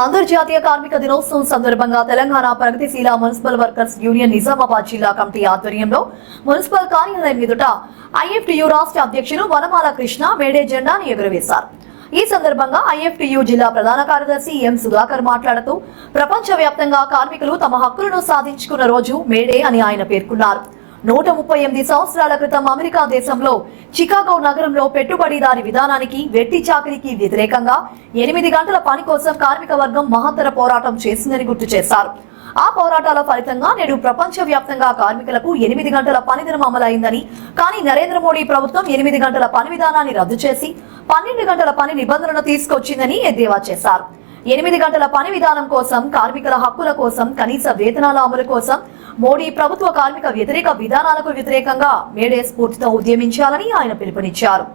అంతర్జాతీయ కార్మిక దినోత్సవం సందర్భంగా తెలంగాణ ప్రగతిశీల మున్సిపల్ వర్కర్స్ యూనియన్ నిజామాబాద్ జిల్లా కమిటీ ఆధ్వర్యంలో మున్సిపల్ కార్యాలయం ఎదుట ఐఎఫ్టియు రాష్ట్ర అధ్యక్షులు వనమాల కృష్ణ మేడే జెండాను ఎగురవేశారు. ఈ సందర్భంగా ఐఎఫ్టియు జిల్లా ప్రధాన కార్యదర్శి ఎం సుధాకర్ మాట్లాడుతూ ప్రపంచవ్యాప్తంగా కార్మికులు తమ హక్కులను సాధించుకున్న రోజు మేడే అని ఆయన పేర్కొన్నారు. 138 సంవత్సరాల క్రితం అమెరికా దేశంలో చికాగో నగరంలో పెట్టుబడిదారి విధానానికి, వెట్టి చాకిరీకి వ్యతిరేకంగా 8 గంటల పని కోసం కార్మిక వర్గం మహత్తర పోరాటం చేసిందని గుర్తు చేశారు. ఆ పోరాటాల ఫలితంగా నేడు ప్రపంచవ్యాప్తంగా కార్మికులకు 8 గంటల పని దినం అమలైందని, కానీ నరేంద్ర మోడీ ప్రభుత్వం 8 గంటల పని విధానాన్ని రద్దు చేసి 12 గంటల పని నిబంధనను తీసుకొచ్చిందని ఎద్దేవా చేశారు. 8 గంటల పని విధానం కోసం, కార్మికుల హక్కుల కోసం, కనీస వేతనాల అమలు కోసం మోడీ ప్రభుత్వ కార్మిక వ్యతిరేక విధానాలకు వ్యతిరేకంగా మేడే స్ఫూర్తితో ఉద్యమించాలని ఆయన పిలుపునిచ్చారు.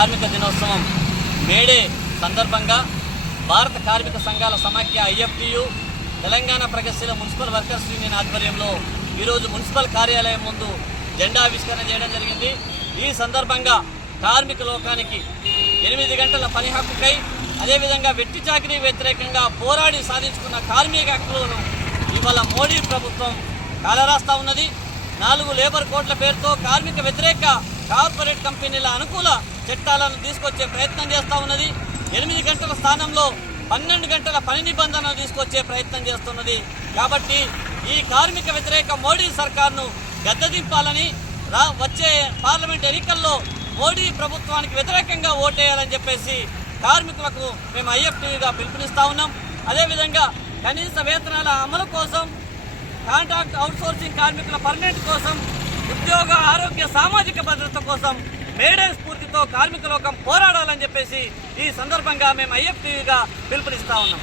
కార్మిక దినోత్సవం మేడే సందర్భంగా భారత కార్మిక సంఘాల సమాఖ్య IFTU తెలంగాణ ప్రగతిశీల మున్సిపల్ వర్కర్స్ యూనియన్ ఆధ్వర్యంలో ఈరోజు మున్సిపల్ కార్యాలయం ముందు జెండా ఆవిష్కరణ చేయడం జరిగింది. ఈ సందర్భంగా కార్మిక లోకానికి 8 గంటల పని హక్కుకై అదేవిధంగా వెట్టి చాకిరీ వ్యతిరేకంగా పోరాడి సాధించుకున్న కార్మిక హక్కులను ఇవాళ మోడీ ప్రభుత్వం కాలరాస్తా ఉన్నది. 4 లేబర్ కోడ్ల పేరుతో కార్మిక వ్యతిరేక కార్పొరేట్ కంపెనీల అనుకూల చట్టాలను తీసుకొచ్చే ప్రయత్నం చేస్తూ ఉన్నది. 8 గంటల స్థానంలో 12 గంటల పని నిబంధనలు తీసుకొచ్చే ప్రయత్నం చేస్తున్నది. కాబట్టి ఈ కార్మిక వ్యతిరేక మోడీ సర్కార్ను గద్దెదింపాలని వచ్చే పార్లమెంట్ ఎన్నికల్లో మోడీ ప్రభుత్వానికి వ్యతిరేకంగా ఓటేయాలని చెప్పేసి కార్మికులకు మేము IFTUగా పిలుపునిస్తూ ఉన్నాం. అదేవిధంగా కనీస వేతనాల అమలు కోసం, కాంట్రాక్ట్ అవుట్సోర్సింగ్ కార్మికుల పర్మనెంట్ కోసం, ఉద్యోగ ఆరోగ్య సామాజిక భద్రత కోసం మేడే స్ఫూర్తితో కార్మిక లోకం పోరాడాలని చెప్పేసి ఈ సందర్భంగా మేము IFTUగా పిలుపునిస్తా ఉన్నాం.